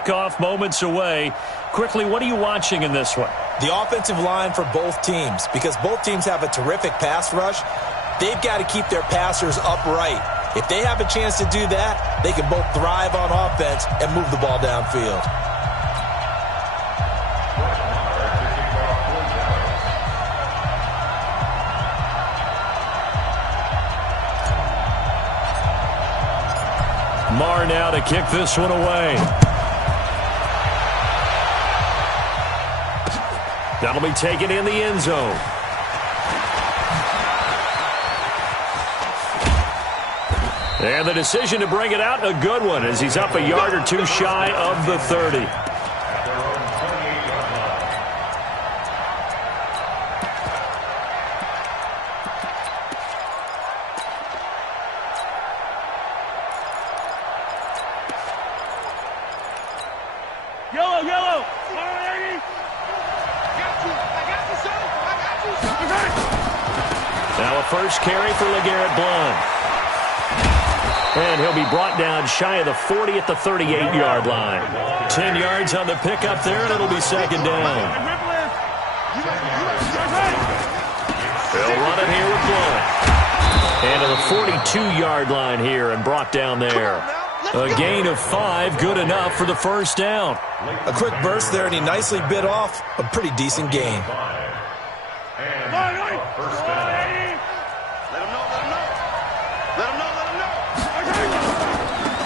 kickoff moments away. Quickly, what are you watching in this one? The offensive line for both teams, because both teams have a terrific pass rush. They've got to keep their passers upright. If they have a chance to do that, they can both thrive on offense and move the ball downfield. Marr now to kick this one away. That'll be taken in the end zone. And the decision to bring it out, a good one, as he's up a yard or two shy of the 30. Yellow. Now a first carry for LeGarrette Blount. And he'll be brought down shy of the 40 at the 38-yard line. 10 yards on the pickup there, and it'll be second down. They'll run it here with Blount. And to the 42-yard line here and brought down there. A gain of 5, good enough for the first down. A quick burst there, and he nicely bit off a pretty decent gain.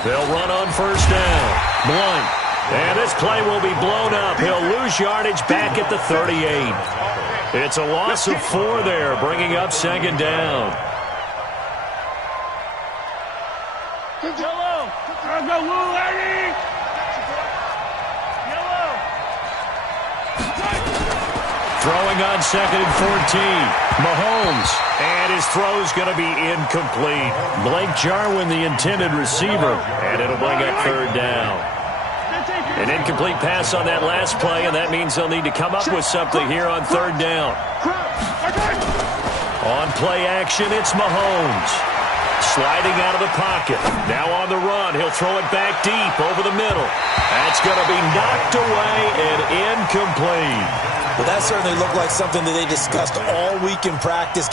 They'll run on first down. Blount. And this play will be blown up. He'll lose yardage back at the 38. It's a loss of 4 there, bringing up second down. Throwing on second and 14. Mahomes. And his throw's going to be incomplete. Blake Jarwin, the intended receiver. And it'll bring up third down. An incomplete pass on that last play, and that means they'll need to come up with something here on third down. On play action, it's Mahomes. Sliding out of the pocket. Now on the run. He'll throw it back deep over the middle. That's going to be knocked away and incomplete. Well, that certainly looked like something that they discussed all week in practice.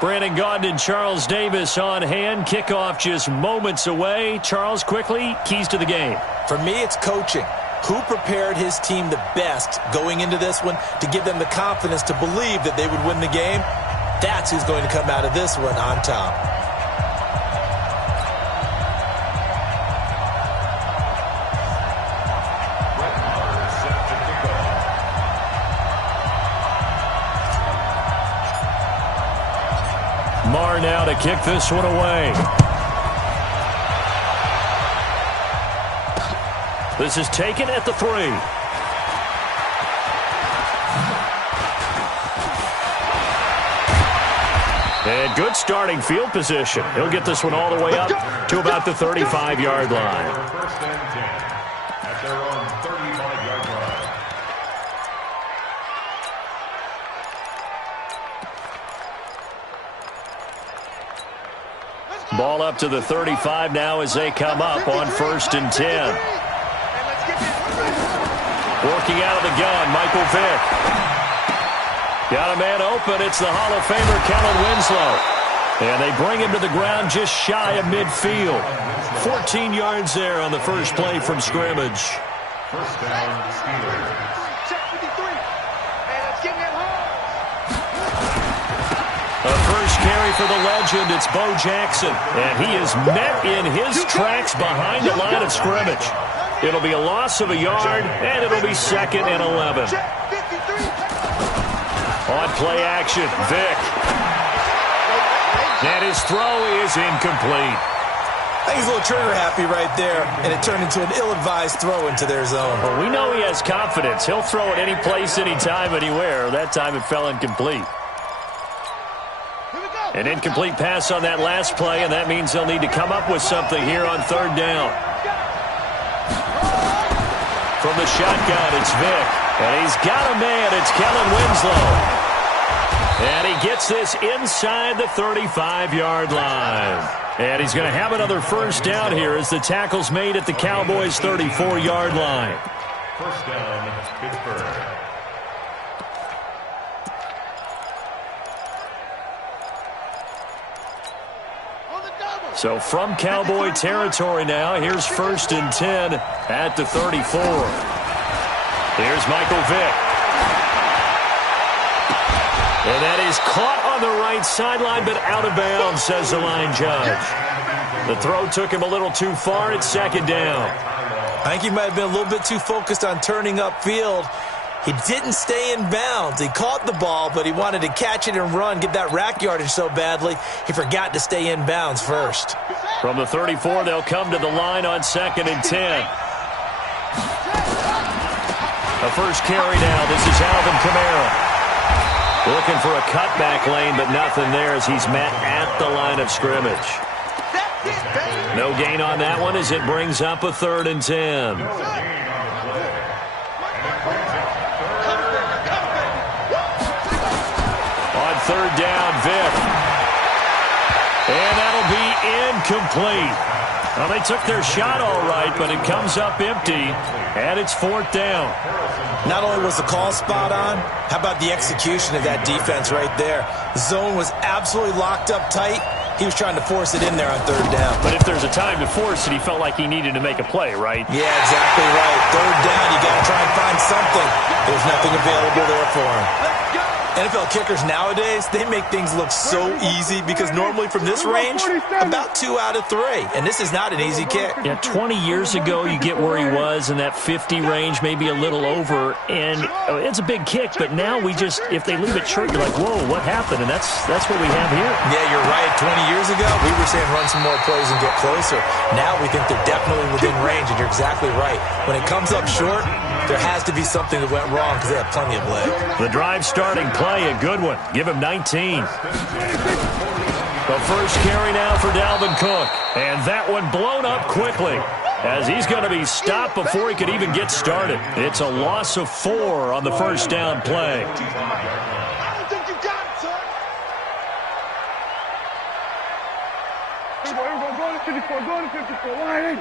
Brandon Gaudin and Charles Davis on hand. Kickoff just moments away. Charles, quickly, keys to the game. For me, it's coaching. Who prepared his team the best going into this one to give them the confidence to believe that they would win the game? That's who's going to come out of this one on top. Marr now to kick this one away. This is taken at the 3. And good starting field position. He'll get this one all the way up to about the 35-yard line. First and 10 at their own 35-yard line. Ball up to the 35 now as they come up on 1st and 10. Working out of the gun, Michael Vick. Got a man open. It's the Hall of Famer, Kellen Winslow. And they bring him to the ground just shy of midfield. 14 yards there on the first play from scrimmage. First down, Steelers. Check 53. And let's get him home. A first carry for the legend. It's Bo Jackson. And he is met in his tracks behind the line of scrimmage. It'll be a loss of a yard, and it'll be 2nd and 11. On play action, Vick. And his throw is incomplete. I think he's a little trigger happy right there, and it turned into an ill-advised throw into their zone. Well, we know he has confidence. He'll throw it any place, anytime, anywhere. That time it fell incomplete. An incomplete pass on that last play, and that means they'll need to come up with something here on 3rd down. From the shotgun, it's Vick. And he's got a man. It's Kellen Winslow. And he gets this inside the 35-yard line. And he's going to have another first down here as the tackle's made at the Cowboys' 34-yard line. First down, Pittsburgh. So from Cowboy territory now, here's 1st and 10 at the 34. Here's Michael Vick. And that is caught on the right sideline, but out of bounds, says the line judge. The throw took him a little too far. It's 2nd down. I think he might have been a little bit too focused on turning upfield. He didn't stay in bounds. He caught the ball, but he wanted to catch it and run, get that rack yardage so badly, he forgot to stay in bounds first. From the 34, they'll come to the line on 2nd and 10. A first carry now. This is Alvin Kamara. Looking for a cutback lane, but nothing there as he's met at the line of scrimmage. No gain on that one as it brings up a 3rd and 10. On 3rd down, Vick. And that'll be incomplete. Well, they took their shot all right, but it comes up empty, and it's 4th down. Not only was the call spot on, how about the execution of that defense right there? The zone was absolutely locked up tight. He was trying to force it in there on 3rd down. But if there's a time to force it, he felt like he needed to make a play, right? Yeah, exactly right. 3rd down, you got to try and find something. There's nothing available there for him. NFL kickers nowadays, they make things look so easy because normally from this range, about 2 out of 3. And this is not an easy kick. Yeah, 20 years ago, you get where he was in that 50 range, maybe a little over. And it's a big kick, but now we just, if they leave it short, you're like, whoa, what happened? And that's what we have here. Yeah, you're right. 20 years ago, we were saying run some more plays and get closer. Now we think they're definitely within range, and you're exactly right. When it comes up short, there has to be something that went wrong because they have plenty of leg. The drive starting play, a good one. Give him 19. The first carry now for Dalvin Cook. And that one blown up quickly as he's going to be stopped before he could even get started. It's a loss of 4 on the first down play. I don't think you got it, son. Here we go, going to 54, going to 54, 180.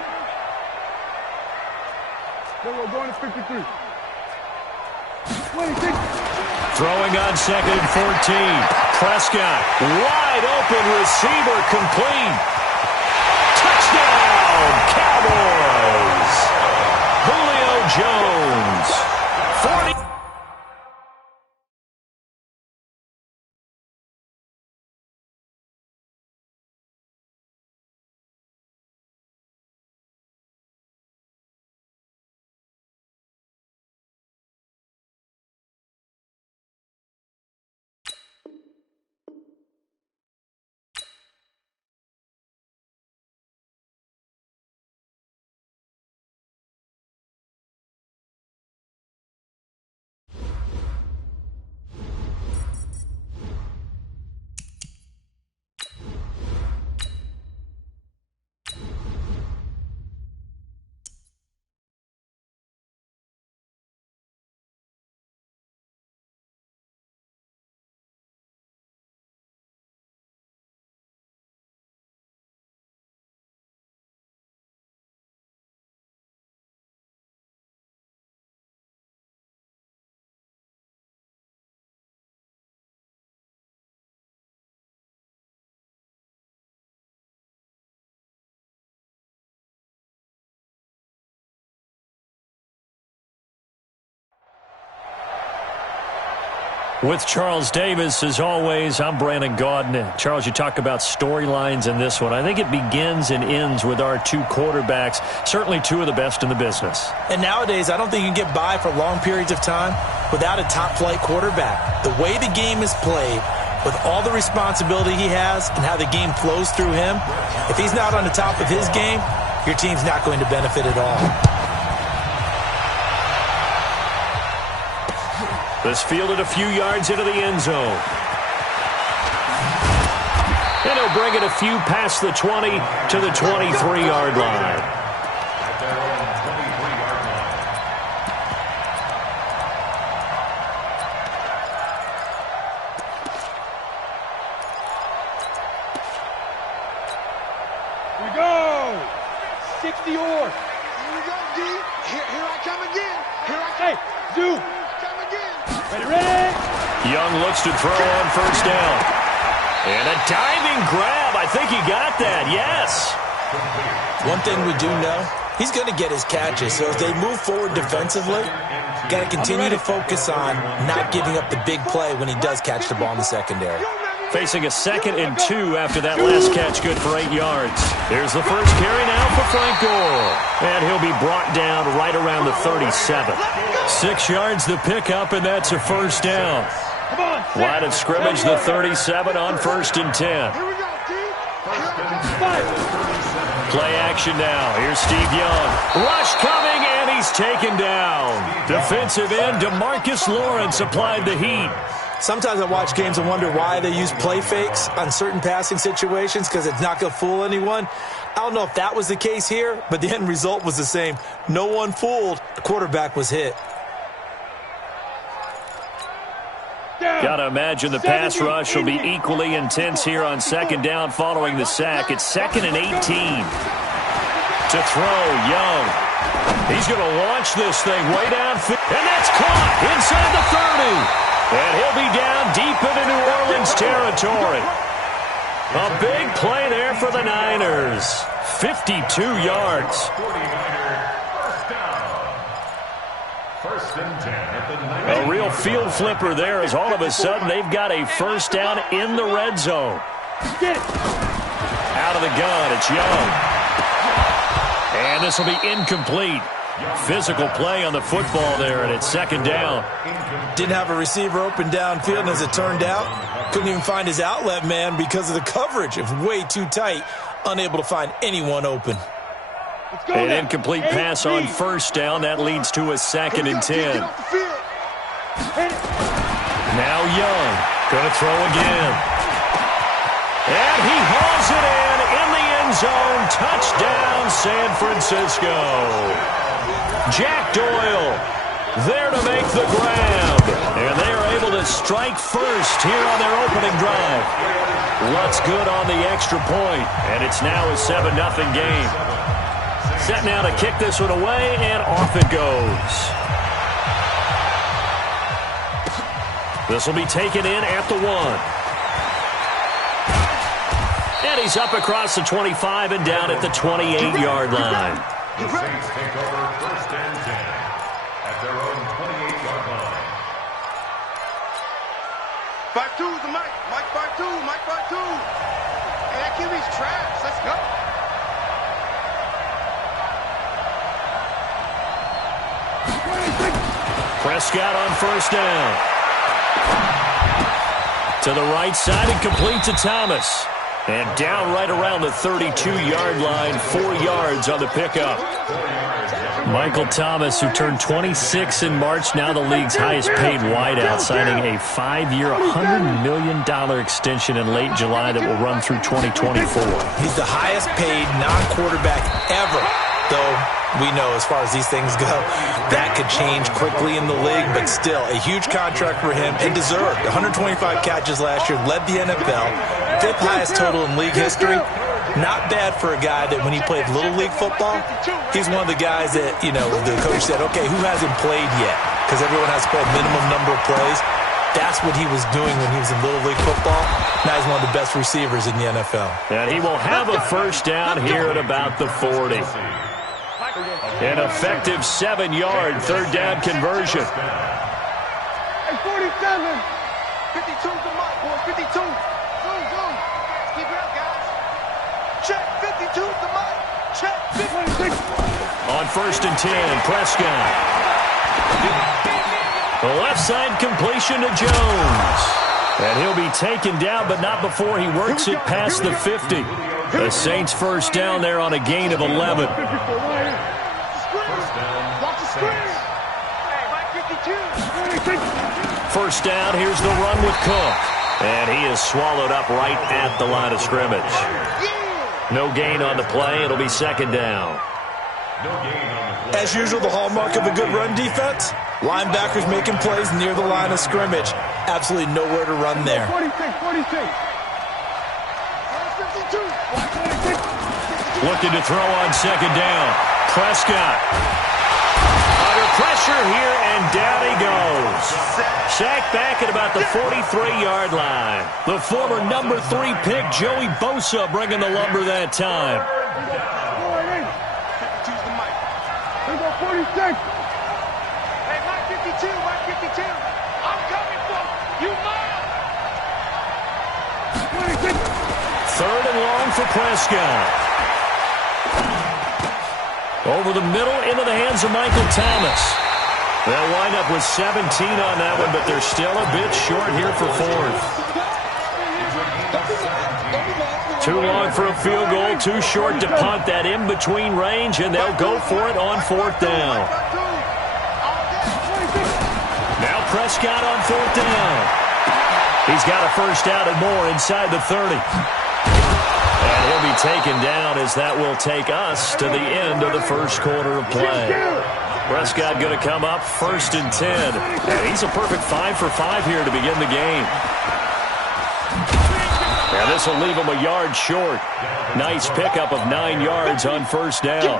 Here we go, going to 53. 26. Throwing on 2nd and 14. Prescott, wide open receiver, complete. Touchdown, Cowboys. Julio Jones, 40. With Charles Davis, as always, I'm Brandon Gaudin. Charles, you talk about storylines in this one. I think it begins and ends with our two quarterbacks, certainly two of the best in the business. And nowadays, I don't think you can get by for long periods of time without a top-flight quarterback. The way the game is played, with all the responsibility he has and how the game flows through him, if he's not on the top of his game, your team's not going to benefit at all. This fielded a few yards into the end zone. And he'll bring it a few past the 20 to the 23-yard line. At their own 23-yard line. Here we go. 60 or. Here we go, D. Here I come again. Here I come. Hey, do. Ready. Young looks to throw on first down. And a diving grab. I think he got that. Yes. One thing we do know, he's going to get his catches. So as they move forward defensively, got to continue to focus on not giving up the big play when he does catch the ball in the secondary. Facing a 2nd and 2 after that last catch, good for 8 yards. Here's the first carry now for Frank Gore. And he'll be brought down right around the 37. 6 yards the pickup, and that's a first down. Line of scrimmage, the 37 on 1st and 10. Play action now. Here's Steve Young. Rush coming, and he's taken down. Defensive end DeMarcus Lawrence applied the heat. Sometimes I watch games and wonder why they use play fakes on certain passing situations, because it's not going to fool anyone. I don't know if that was the case here, but the end result was the same. No one fooled. The quarterback was hit. Got to imagine the pass rush will be equally intense here on 2nd down following the sack. It's 2nd and 18. To throw, Young. He's going to launch this thing way downfield. And that's caught inside the 30. And he'll be down deep into New Orleans territory. A big play there for the Niners. 52 yards. 49er, first down. 1st and 10 at the 9. A real field flipper there as all of a sudden they've got a first down in the red zone. Out of the gun, it's Young. And this will be incomplete. Physical play on the football there, and it's 2nd down. Didn't have a receiver open downfield, and as it turned out, couldn't even find his outlet man because of the coverage. It was way too tight, unable to find anyone open. An incomplete pass on first down. That leads to a 2nd and 10. Now Young, going to throw again. And he hauls it in the end zone. Touchdown, San Francisco. Jack Doyle there to make the grab. And they are able to strike first here on their opening drive. Lutz good on the extra point, and it's now a 7-0 game. Set now to kick this one away, and off it goes. This will be taken in at the 1. And he's up across the 25 and down at the 28-yard line. The Saints take over 1st and 10 at their own 28-yard line. 5-2's the Mike. Mike 5-2. Mike 5-2. Hey, that QB's trash. Let's go. Prescott on 1st down. To the right side and complete to Thomas. And down right around the 32-yard line, 4 yards on the pickup. Michael Thomas, who turned 26 in March, now the league's highest-paid wideout, signing a 5-year, $100 million extension in late July that will run through 2024. He's the highest-paid non-quarterback ever, though we know as far as these things go, that could change quickly in the league, but still a huge contract for him and deserved. 125 catches last year, led the NFL, 5th highest total in league history. Not bad for a guy that when he played Little League football, he's one of the guys that, you know, the coach said, okay, who hasn't played yet? Because everyone has to play a minimum number of plays. That's what he was doing when he was in Little League football. Now he's one of the best receivers in the NFL. And he will have a 1st down here at about the 40. An effective 7-yard 3rd down conversion. Hey, 47. 52's the Mike, boy. 52. Zoom, zoom. Keep it up, guys. Check. 52's the Mike. Check. 56. On 1st and 10, Prescott. The left side completion to Jones. And he'll be taken down, but not before he works it past the 50. The Saints 1st down there on a gain of 11. Watch the screen. Hey, Mike 52. 1st down, here's the run with Cook. And he is swallowed up right at the line of scrimmage. No gain on the play. It'll be 2nd down. As usual, the hallmark of a good run defense, linebackers making plays near the line of scrimmage. Absolutely nowhere to run there. 46. Looking to throw on 2nd down. Prescott. Under pressure here, and down he goes. Sacked back at about the 43-yard line. The former number 3 pick, Joey Bosa, bringing the lumber that time. 52's the Mike. Here go 46. Hey, Mike 52. Mike 52. I'm coming for you, Mike. 3rd and long for Prescott. Over the middle, into the hands of Michael Thomas. They'll wind up with 17 on that one, but they're still a bit short here for 4th. Too long for a field goal, too short to punt that in-between range, and they'll go for it on 4th down. Now Prescott on 4th down. He's got a 1st down and more inside the 30. And he'll be taken down as that will take us to the end of the 1st quarter of play. Prescott going to come up 1st and 10. And he's a perfect 5 for 5 here to begin the game. And this will leave him a yard short. Nice pickup of 9 yards on 1st down.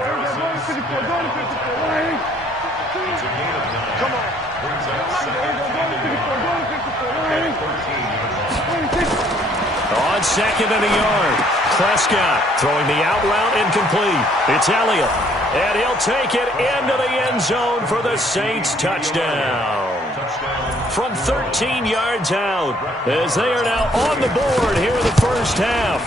On 2nd and a yard. Prescott throwing the out route incomplete. It's Elliott. And he'll take it into the end zone for the Saints touchdown. From 13 yards out, as they are now on the board here in the 1st half.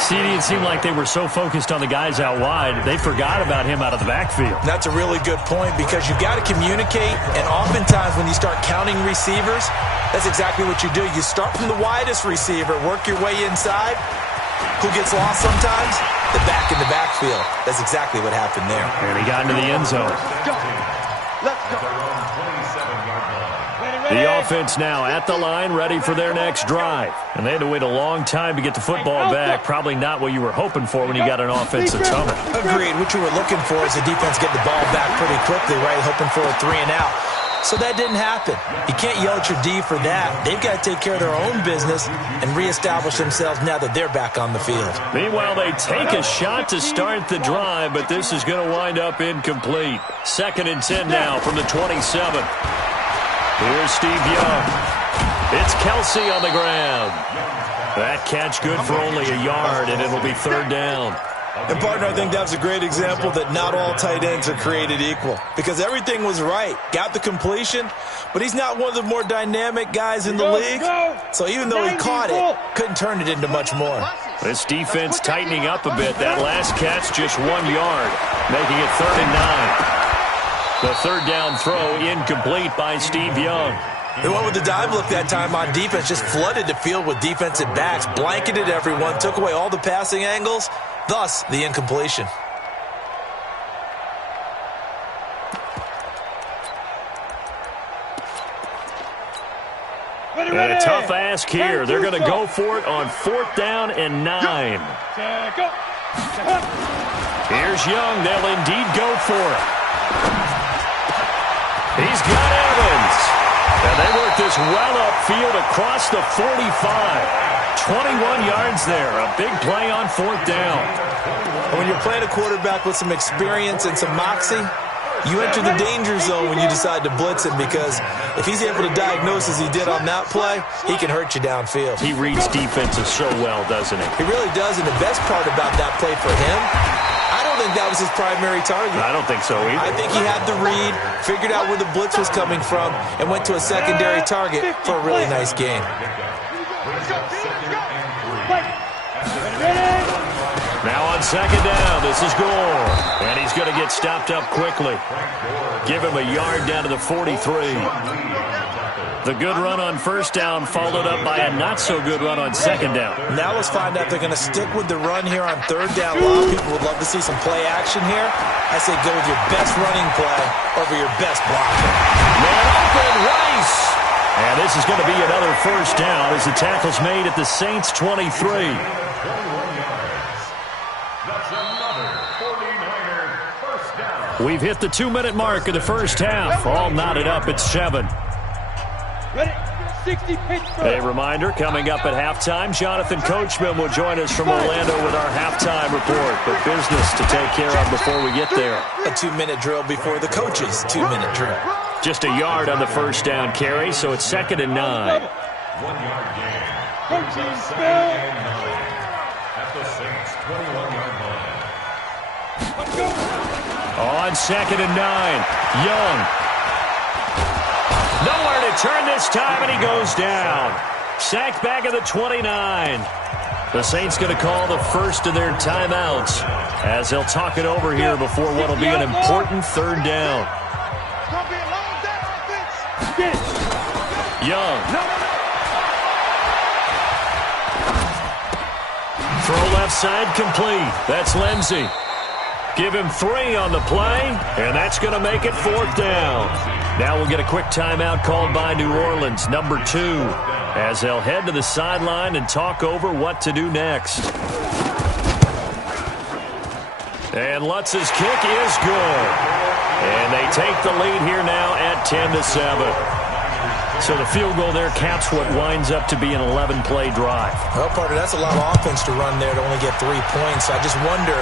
CD, it seemed like they were so focused on the guys out wide, they forgot about him out of the backfield. That's a really good point because you've got to communicate, and oftentimes when you start counting receivers, that's exactly what you do. You start from the widest receiver, work your way inside. Who gets lost sometimes? The back in the backfield. That's exactly what happened there. And he got into the end zone. Let's go. The offense now at the line, ready for their next drive. And they had to wait a long time to get the football back. Probably not what you were hoping for when you got an offense that's humming. Agreed. What you were looking for is the defense get the ball back pretty quickly, right? Hoping for a 3 and out. So that didn't happen. You can't yell at your D for that. They've got to take care of their own business and reestablish themselves now that they're back on the field. Meanwhile, they take a shot to start the drive, but this is going to wind up incomplete. 2nd and 10 now from the 27. Here's Steve Young. It's Kelsey on the ground. That catch good for only a yard, and it'll be third down. And, partner, I think that was a great example that not all tight ends are created equal because everything was right. Got the completion, but he's not one of the more dynamic guys in the league. So even though he caught it, couldn't turn it into much more. This defense tightening up a bit. That last catch, just 1 yard, making it 3rd and 9. The third down throw incomplete by Steve Young. They went with the dive look that time on defense, just flooded the field with defensive backs, blanketed everyone, took away all the passing angles, thus the incompletion. And a tough ask here. They're going to go for it on 4th down and 9. Here's Young. They'll indeed go for it. He's got Evans. And they work this well upfield across the 45. 21 yards there. A big play on 4th down. When you're playing a quarterback with some experience and some moxie, you enter the danger zone when you decide to blitz him because if he's able to diagnose as he did on that play, he can hurt you downfield. He reads defenses so well, doesn't he? He really does, and the best part about that play for him, I don't think that was his primary target. I don't think so either. I think he had the read, figured out where the blitz was coming from, and went to a secondary target for a really nice gain. Now on 2nd down, this is Gore. And he's going to get stopped up quickly. Give him a yard down to the 43. The good run on 1st down followed up by a not-so-good run on 2nd down. Now let's find out if they're going to stick with the run here on 3rd down. A lot of people would love to see some play action here. I say go with your best running play over your best blocking. Man open, Rice. And this is going to be another 1st down as the tackle's made at the Saints' 23. We've hit the 2-minute mark of the 1st half. All knotted up at 7. A reminder, coming up at halftime, Jonathan Coachman will join us from Orlando with our halftime report. But business to take care of before we get there. A 2-minute drill before the coach's 2-minute drill. Just a yard on the 1st down carry, so it's 2nd and 9. 1 yard gain. At the Saints' 21-yard line. On 2nd and 9, Young. Nowhere to turn this time, and he goes down. Sacked back at the 29. The Saints going to call the first of their timeouts as they'll talk it over here before what will be an important 3rd down. Young. Throw left side complete. That's Lindsey. Give him 3 on the play, and that's going to make it 4th down. Now we'll get a quick timeout called by New Orleans, number 2, as they'll head to the sideline and talk over what to do next. And Lutz's kick is good. And they take the lead here now at 10-7. So the field goal there caps what winds up to be an 11-play drive. Well, partner, that's a lot of offense to run there to only get 3 points. I just wonder,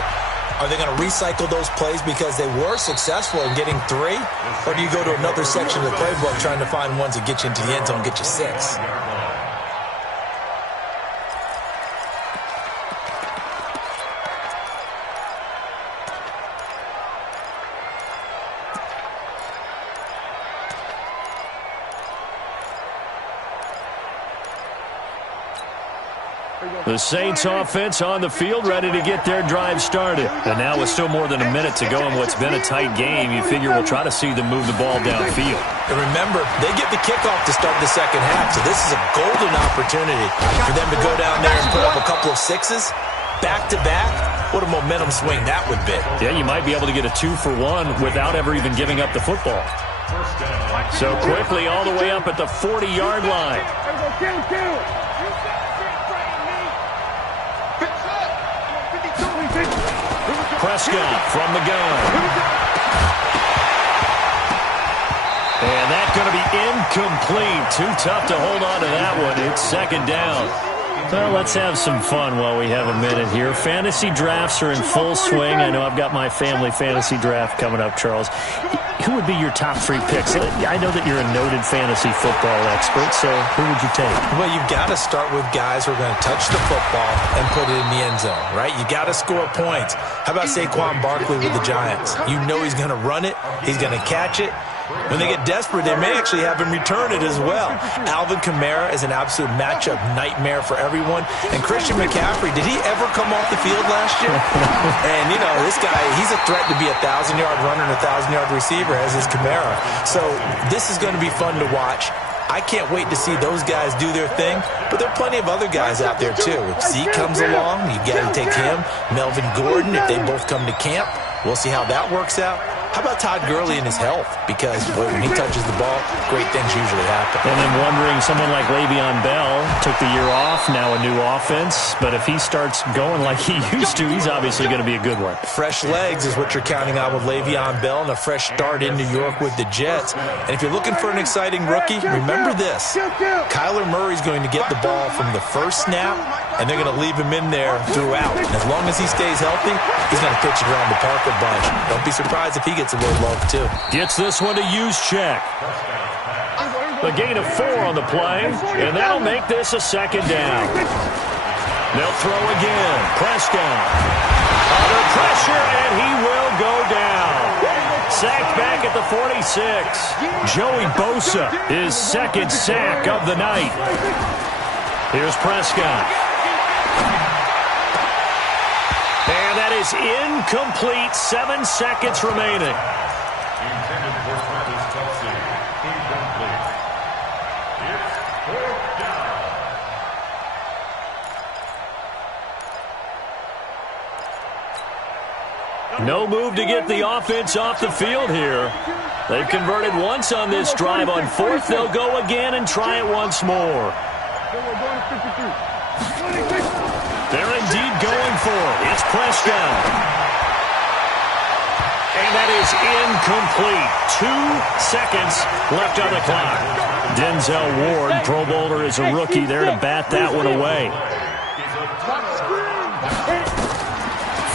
are they going to recycle those plays because they were successful in getting 3? Or do you go to another section of the playbook trying to find ones that get you into the end zone and get you 6? The Saints offense on the field, ready to get their drive started. And now with still more than a minute to go in what's been a tight game, you figure we'll try to see them move the ball downfield. And remember, they get the kickoff to start the second half, so this is a golden opportunity for them to go down there and put up a couple of 6s back-to-back. What a momentum swing that would be. Yeah, you might be able to get a 2-for-1 without ever even giving up the football. So quickly all the way up at the 40-yard line. Prescott from the gun. And that's going to be incomplete. Too tough to hold on to that one. It's 2nd down. Well, let's have some fun while we have a minute here. Fantasy drafts are in full swing. I know I've got my family fantasy draft coming up, Charles. Who would be your top 3 picks? I know that you're a noted fantasy football expert, so who would you take? Well, you've got to start with guys who are going to touch the football and put it in the end zone, right? You got to score points. How about Saquon Barkley with the Giants? You know he's going to run it. He's going to catch it. When they get desperate, they may actually have him return it as well. Alvin Kamara is an absolute matchup nightmare for everyone. And Christian McCaffrey, did he ever come off the field last year? And, you know, this guy, he's a threat to be a 1,000-yard runner and a 1,000-yard receiver, as is Kamara. So this is going to be fun to watch. I can't wait to see those guys do their thing, but there are plenty of other guys out there, too. If Zeke comes along, you got to take him. Melvin Gordon, if they both come to camp, we'll see how that works out. How about Todd Gurley and his health? Because, boy, when he touches the ball, great things usually happen. And then wondering, someone like Le'Veon Bell took the year off, now a new offense. But if he starts going like he used to, he's obviously going to be a good one. Fresh legs is what you're counting on with Le'Veon Bell and a fresh start in New York with the Jets. And if you're looking for an exciting rookie, remember this. Kyler Murray's going to get the ball from the first snap, and they're going to leave him in there throughout. And as long as he stays healthy, he's going to pitch it around the park a bunch. Don't be surprised if he gets a little love, too. Gets this one to Juszczyk. A gain of 4 on the play, and that'll make this a second down. They'll throw again. Prescott. Under pressure, and he will go down. Sacked back at the 46. Joey Bosa, his second sack of the night. Here's Prescott. And that is incomplete. 7 seconds remaining. Intended for Travis Kelce. Incomplete. It's 4th down. No move to get the offense off the field here. They've converted once on this drive. On 4th, they'll go again and try it once more. They're indeed going for it. It's Prescott. And that is incomplete. 2 seconds left on the clock. Denzel Ward, Pro Bowler, is a rookie there to bat that one away.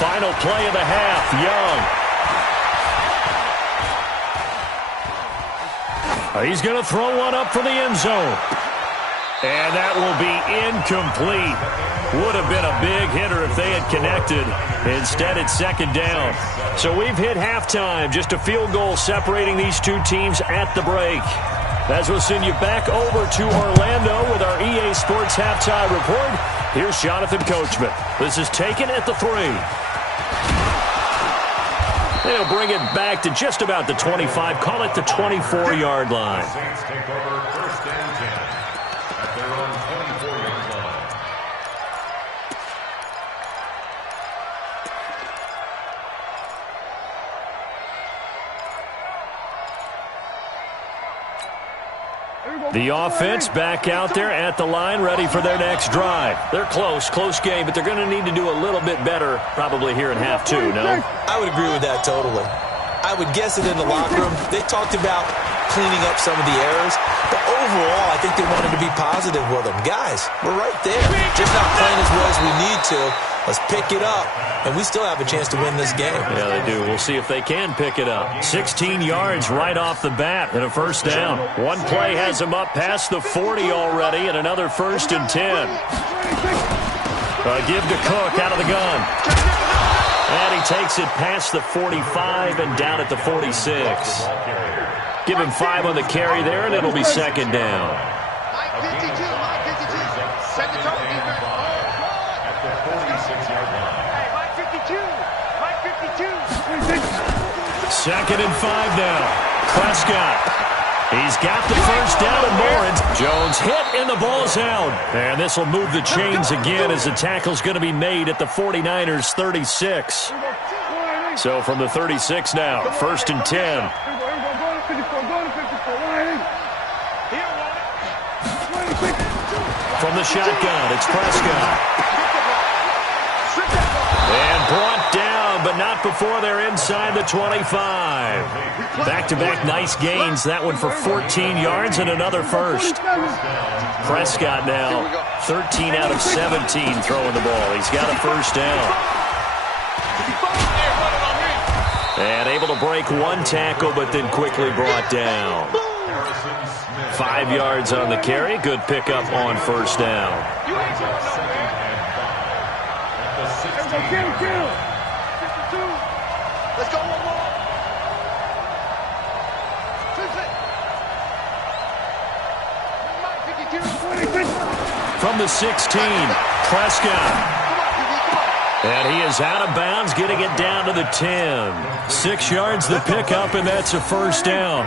Final play of the half. Young. He's going to throw one up for the end zone. And that will be incomplete. Would have been a big hitter if they had connected. Instead, it's second down. So we've hit halftime. Just a field goal separating these two teams at the break. As we'll send you back over to Orlando with our EA Sports Halftime Report, here's Jonathan Coachman. This is taken at the 3. They'll bring it back to just about the 25. Call it the 24-yard line. Saints take over 1st and 10 at their own 24-yard line. The offense back out there at the line, ready for their next drive. They're close game, but they're going to need to do a little bit better probably here in half 2, no? I would agree with that totally. I would guess it in the locker room. They talked about cleaning up some of the errors, but overall, I think they wanted to be positive with them. Guys, we're right there. Just not playing as well as we need to. Let's pick it up, and we still have a chance to win this game. Yeah, they do. We'll see if they can pick it up. 16 yards right off the bat and a first down. One play has them up past the 40 already, and another 1st and 10. Give to Cook out of the gun. And he takes it past the 45 and down at the 46. Give him 5 on the carry there, and it'll be second down. Mike 52, Mike 52. Second target. At the 46-yard line. Hey, Mike 52, Mike 52. Second and 5 now. Prescott. He's got the first down and more. Jones hit and the ball's out. And this will move the chains again as the tackle's going to be made at the 49ers 36. So from the 36 now, 1st and 10. From the shotgun, it's Prescott. And brought down, but but not before they're inside the 25. Back-to-back nice gains. That one for 14 yards and another first. Prescott now 13 out of 17 throwing the ball. He's got a first down. And able to break one tackle, but then quickly brought down. 5 yards on the carry. Good pickup on first down. Let's go one more. From the 16, Prescott. And he is out of bounds, getting it down to the 10. 6 yards the pickup, and that's a first down.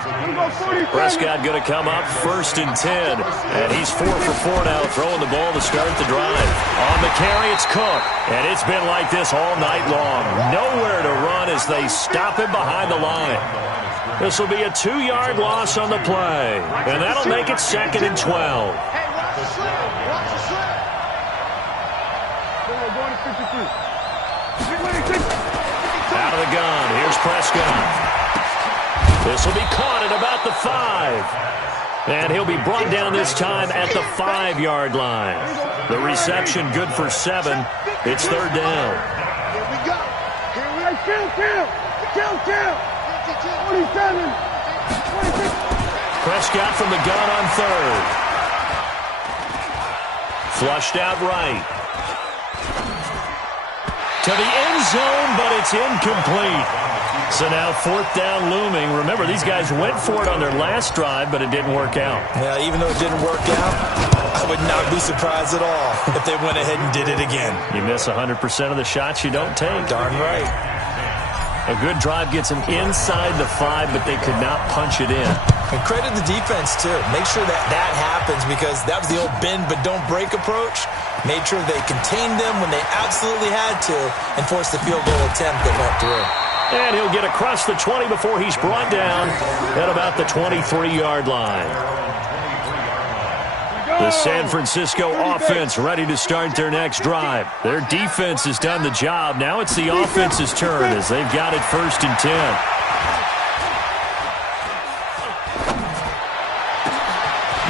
Prescott going to come up first and 10. And he's 4 for 4 now, throwing the ball to start the drive. On the carry, it's Cook. And it's been like this all night long. Nowhere to run as they stop him behind the line. This will be a 2-yard loss on the play. And that'll make it 2nd and 12. Hey, watch the slip. Watch the slip. Going to 53. Out of the gun. Here's Prescott. This will be caught at about the 5. And he'll be brought down this time at the 5-yard line. The reception good for 7. It's 3rd down. Here we go. Here we go. Kill. 27. 26. Prescott from the gun on 3rd. Flushed out right. To the end zone, but it's incomplete. So now 4th down looming. Remember, these guys went for it on their last drive, but it didn't work out. Yeah, even though it didn't work out, I would not be surprised at all if they went ahead and did it again. You miss 100% of the shots you don't take. Darn right. A good drive gets them inside the 5, but they could not punch it in. And credit the defense, too. Make sure that happens, because that was the old bend but don't break approach. Made sure they contained them when they absolutely had to and forced the field goal attempt that went through. And he'll get across the 20 before he's brought down at about the 23-yard line. The San Francisco offense ready to start their next drive. Their defense has done the job. Now it's the offense's turn as they've got it 1st and 10.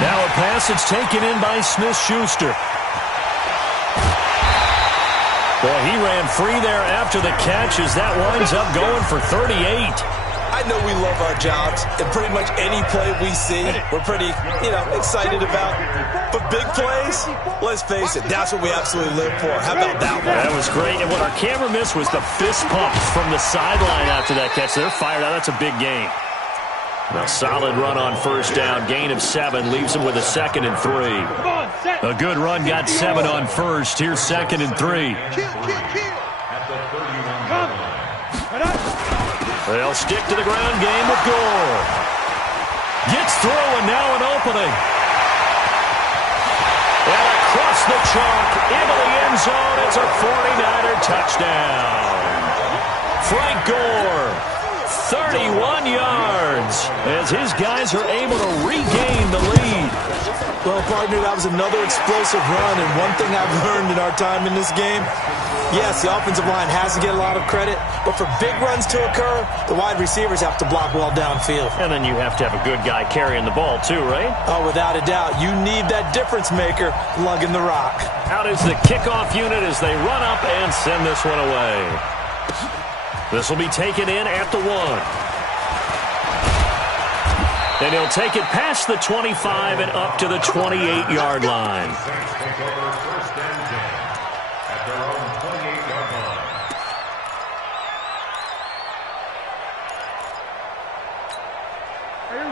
Now a pass that's taken in by Smith-Schuster. Boy, he ran free there after the catch as that winds up going for 38. I know we love our jobs, and pretty much any play we see, we're pretty, excited about. But big plays, let's face it, that's what we absolutely live for. How about that one? That was great, and what our camera missed was the fist pumps from the sideline after that catch. They're fired out. That's a big gain. A solid run on 1st down. Gain of 7 leaves him with a 2nd and 3. A good run got 7 on 1st. Here's 2nd and 3. They'll stick to the ground game with Gore. Gets through, and now an opening. And across the chalk into the end zone. It's a 49er touchdown. Frank Gore, 31 yards, as his guys are able to regain the lead. Well, partner, that was another explosive run, and one thing I've learned in our time in this game, yes, the offensive line has to get a lot of credit, but for big runs to occur, the wide receivers have to block well downfield. And then you have to have a good guy carrying the ball too, right? Oh, without a doubt. You need that difference maker lugging the rock. Out is the kickoff unit as they run up and send this one away. This will be taken in at the 1. And he'll take it past the 25 and up to the 28-yard line.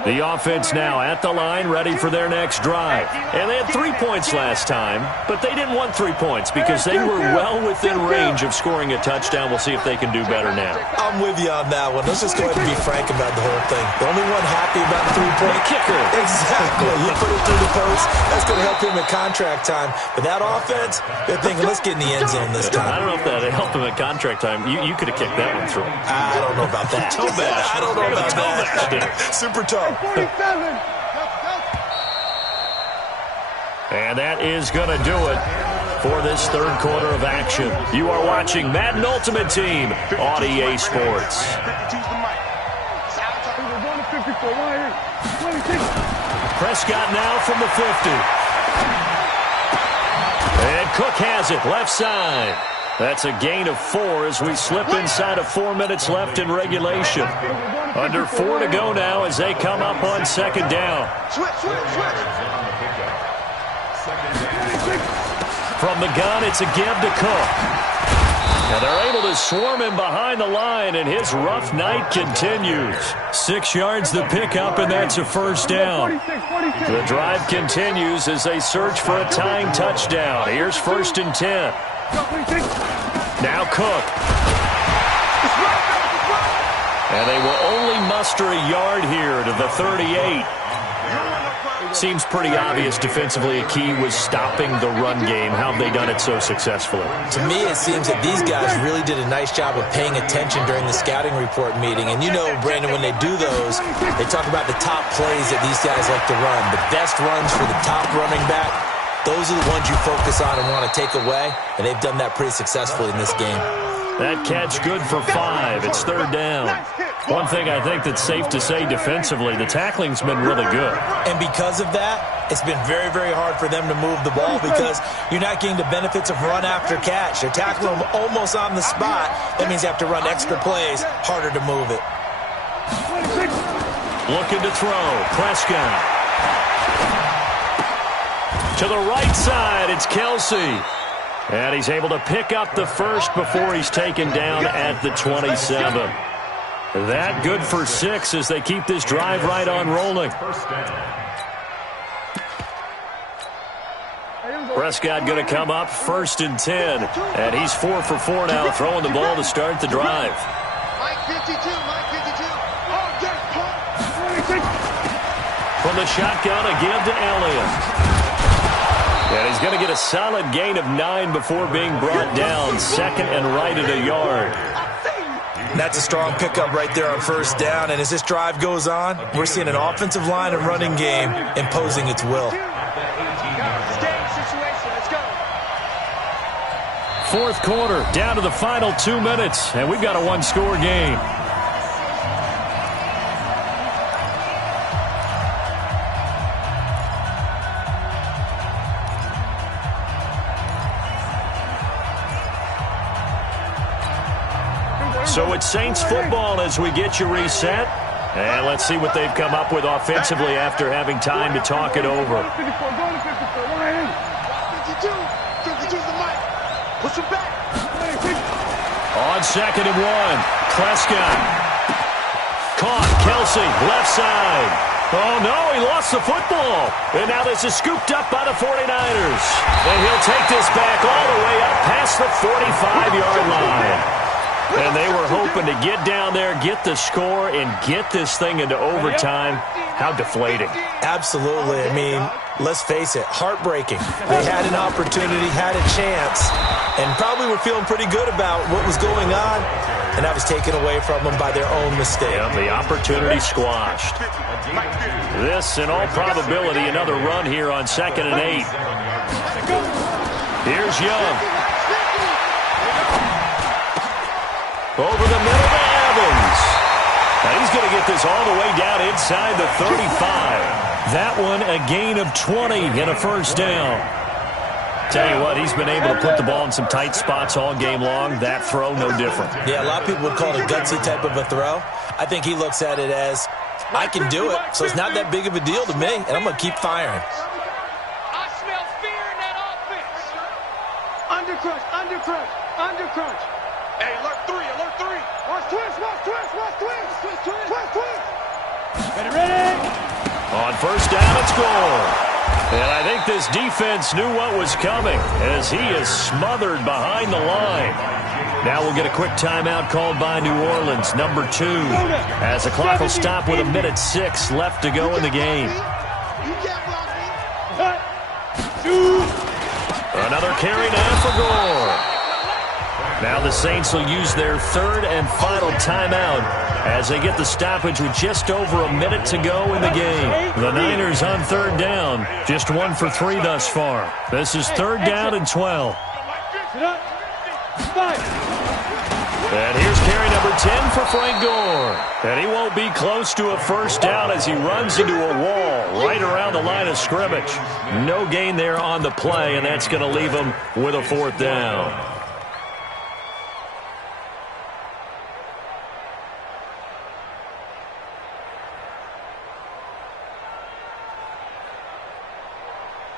The offense now at the line, ready for their next drive. And they had 3 points last time, but they didn't want 3 points because they were well within range of scoring a touchdown. We'll see if they can do better now. I'm with you on that one. Let's just go ahead and be frank about the whole thing. The only one happy about the 3-point kicker. Exactly. He put it through the post. That's going to help him at contract time. But that offense, they're thinking, let's get in the end zone this time. I don't know if that helped him at contract time. You could have kicked that one through. I don't know about that. I don't know about that. Super tough. 47. And that is going to do it for this third quarter of action. You are watching Madden Ultimate Team on EA Sports. Prescott now from the 50. And Cook has it, left side. That's a gain of 4 as we slip inside of 4 minutes left in regulation. Under 4 to go now as they come up on second down. From the gun, it's a give to Cook. And they're able to swarm him behind the line, and his rough night continues. 6 yards the pickup, and that's a first down. The drive continues as they search for a tying touchdown. Here's 1st and 10. Now Cook. And they will only muster a yard here to the 38. Seems pretty obvious defensively a key was stopping the run game. How have they done it so successfully? To me, it seems that these guys really did a nice job of paying attention during the scouting report meeting. And you know, Brandon, when they do those, they talk about the top plays that these guys like to run. The best runs for the top running back, those are the ones you focus on and want to take away. And they've done that pretty successfully in this game. That catch good for 5. It's 3rd down. One thing I think that's safe to say defensively, the tackling's been really good. And because of that, it's been very, very hard for them to move the ball because you're not getting the benefits of run after catch. They're tackling them almost on the spot. That means you have to run extra plays, harder to move it. Looking to throw. Prescott. To the right side, it's Kelsey. And he's able to pick up the first before he's taken down at the 27. That good for 6 as they keep this drive right on rolling. Prescott going to come up 1st and 10. And he's 4 for 4 now, throwing the ball to start the drive. Mike 52, Mike 52. Oh, get it, From the shotgun, a give to Elliott. And he's going to get a solid gain of 9 before being brought down. 2nd and right at a yard. That's a strong pickup right there on 1st down. And as this drive goes on, we're seeing an offensive line and running game imposing its will. 4th quarter, down to the final 2 minutes. And we've got a 1-score game. So it's Saints football as we get you reset. And let's see what they've come up with offensively after having time to talk it over. 52 the mic. Push him back. On 2nd and 1, Prescott. Caught, Kelsey, left side. Oh, no, he lost the football. And now this is scooped up by the 49ers. And he'll take this back all the way up past the 45-yard line. And they were hoping to get down there, get the score, and get this thing into overtime. How deflating. Absolutely. I mean, let's face it, heartbreaking. They had an opportunity, had a chance, and probably were feeling pretty good about what was going on, and that was taken away from them by their own mistake. Yeah, the opportunity squashed. This, in all probability, another run here on 2nd and 8. Here's Young. Over the middle to Evans. And he's going to get this all the way down inside the 35. That one a gain of 20 and a 1st down. Tell you what, he's been able to put the ball in some tight spots all game long. That throw, no different. Yeah, a lot of people would call it a gutsy type of a throw. I think he looks at it as, I can do it, so it's not that big of a deal to me, and I'm going to keep firing. I smell fear in that offense. Undercrunch, undercrunch, undercrunch. Hey, alert 3, alert 3. Watch twist, watch twist, watch twist. Twist, twist, twist, twist. Ready, ready. On 1st down, it's goal. And I think this defense knew what was coming as he is smothered behind the line. Now we'll get a quick timeout called by New Orleans, number 2, as the clock will stop with 1:06 left to go in the game. Another carry now for Gore. Now the Saints will use their third and final timeout as they get the stoppage with just over a minute to go in the game. The Niners on third down, just 1 for 3 thus far. This is third down and 12. And here's carry number 10 for Frank Gore. And he won't be close to a first down as he runs into a wall right around the line of scrimmage. No gain there on the play, and that's going to leave him with a fourth down.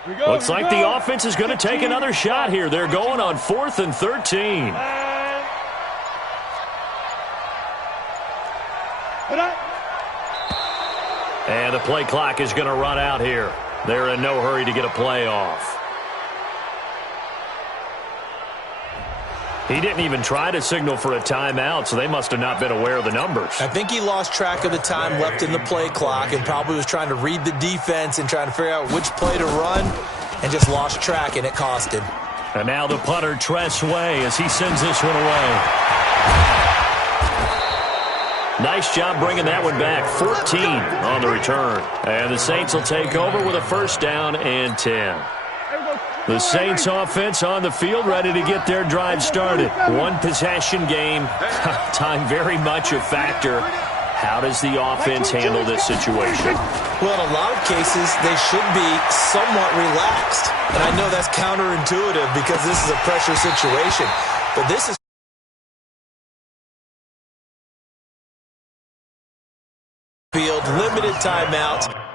Looks like the offense is going to take another shot here. They're going on 4th and 13. And the play clock is going to run out here. They're in no hurry to get a play off. He didn't even try to signal for a timeout, so they must have not been aware of the numbers. I think he lost track of the time left in the play clock and probably was trying to read the defense and trying to figure out which play to run and just lost track, and it cost him. And now the punter, Tress Way, as he sends this one away. Nice job bringing that one back. 14 on the return. And the Saints will take over with a first down and 10. The Saints offense on the field, ready to get their drive started. One possession game. Time very much a factor. How does the offense handle this situation? Well, in a lot of cases, they should be somewhat relaxed. And I know that's counterintuitive because this is a pressure situation. But this is field, limited timeouts.